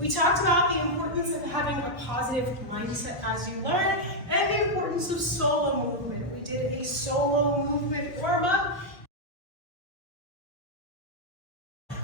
We talked about the importance of having a positive mindset as you learn and the importance of solo movement. We did a solo movement warm-up.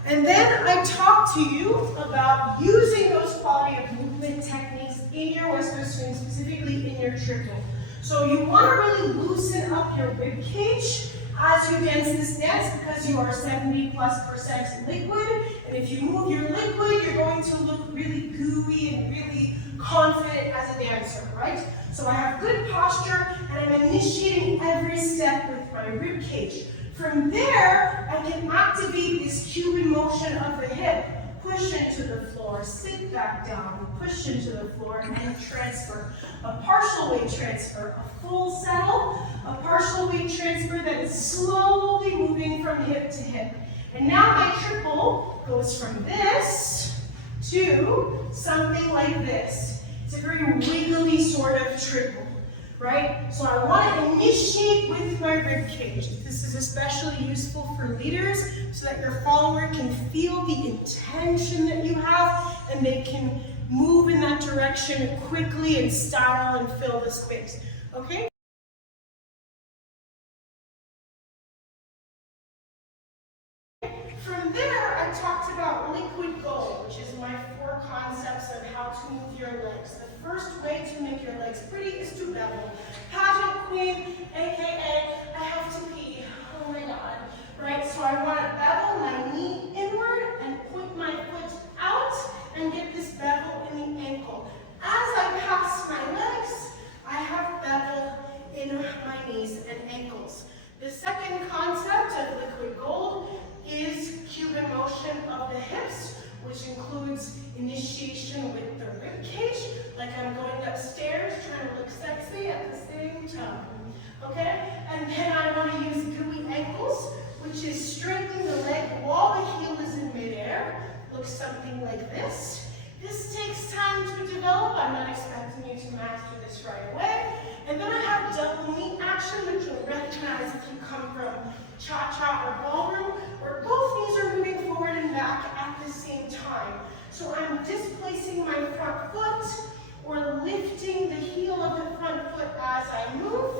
And then I talked to you about using those quality of movement techniques in your West Coast swing, specifically in your triple. So you want to really loosen up your rib cage as you dance this dance because you are 70+% liquid. And if you move your liquid, you're going to look really gooey and really confident as a dancer, right? So I have good posture and I'm initiating every step with my rib cage. From there, I can activate this Cuban motion of the hip. Push into the floor, sink back down, push into the floor, and transfer. A partial weight transfer, a full settle, a partial weight transfer that is slowly moving from hip to hip. And now my triple goes from this to something like this. It's a very wiggly sort of triple, right? So I want to initiate with my rib cage. This is especially useful for leaders so that your follower can feel the intention that you have and they can move in that direction quickly and style and fill the space, okay? From there, I talked about liquid gold, which is my 4 concepts of how to move your legs. The first way to make your legs pretty is to bevel. Pageant queen, aka I have to pee. Oh my god. Right? So I want to bevel my knee inward and point my foot out and get this bevel in the ankle. As I pass my legs, I have bevel in my knees and ankles. The second concept of liquid gold is Cuban motion of the hips, which includes initiation with the rib cage, like I'm going upstairs trying to look sexy at the same time, okay? And then I want to use gooey ankles, which is straightening the leg while the heel is in midair. Looks something like this. This takes time to develop. I'm not expecting you to master this right away. And then I have double knee action, which you'll recognize if you come from cha-cha or ballroom, where both knees are moving forward and back at the same time. So I'm displacing my front foot or lifting the heel of the front foot as I move.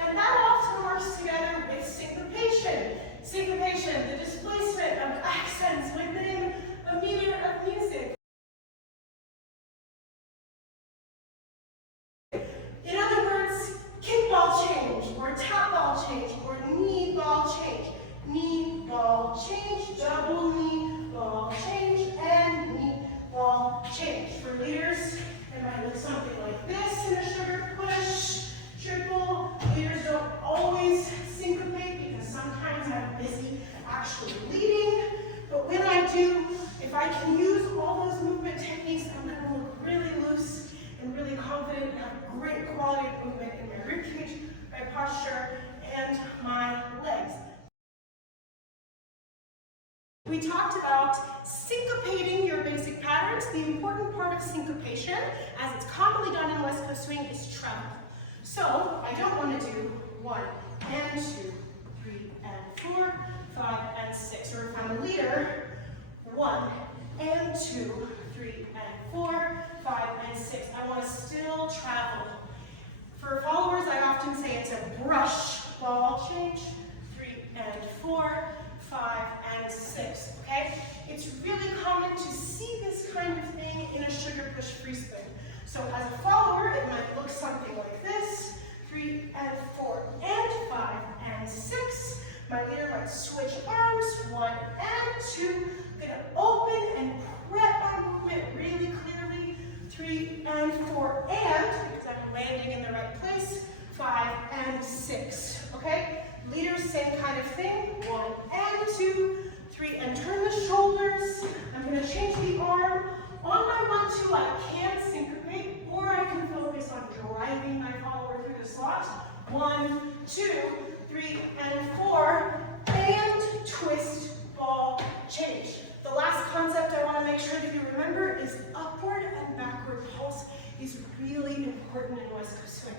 And that often works together with syncopation. Syncopation, the displacement of accents within a meter of music. In other words, kickball change, or tap ball change, or knee ball change. Knee ball change, double knee ball change, and knee ball change. For leaders, it might look something like this in a sugar push, triple. Leaders don't always syncopate because sometimes I'm busy actually leading. But when I do, if I can use all those movement techniques, I'm going to look really loose and really confident and have great quality of movement in my rib cage, my posture, and my legs. We talked about syncopating your basic patterns. The important part of syncopation, as it's commonly done in West Coast swing, is treble. So I don't want to do 1 and 2, 3 and 4, 5 and 6. Or if I'm a leader, 1 and 2, 3 and 4, 5 and 6. I want to still travel. For followers, I often say it's a brush ball change, 3 and 4, 5 and 6, okay? It's really common to see this kind of thing in a sugar push free spin. So as a follower, it might look something like this, 3 and 4 and 5 and 6. My leader might switch arms, 1 and 2. Gonna open and prep my movement really clearly, 3 and 4 and, because I'm landing in the right place, 5 and 6, okay? Leaders, same kind of thing, 1 and 2, 3, and turn the shoulders. I'm gonna change the arm. On my 1, 2, I can syncopate, or I can focus on driving my follower through the slot. 1, 2, 3, and 4, and twist, ball, change. The last concept I want to make sure that you remember is upward and backward pulse is really important in West Coast swing.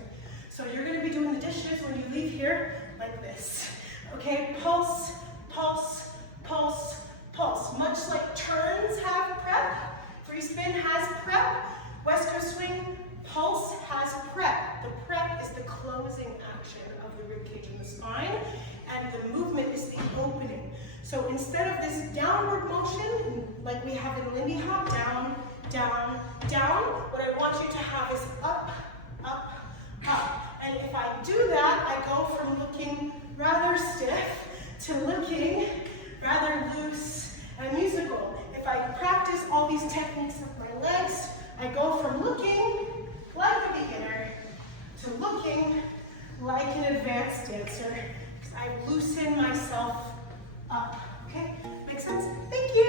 So you're going to be doing the dishes when you leave here like this. Okay, pulse, pulse, pulse, pulse. Much like turns have prep, free spin spine, and the movement is the opening. So instead of this downward motion, like we have in Lindy Hop, down, down, down, what I want you to have is up, up, up. And if I do that, I go from looking rather stiff to looking rather loose and musical. If I practice all these techniques with my legs, I go from looking like a beginner to looking like an advanced dancer, because I loosen myself up. Okay, make sense? Thank you.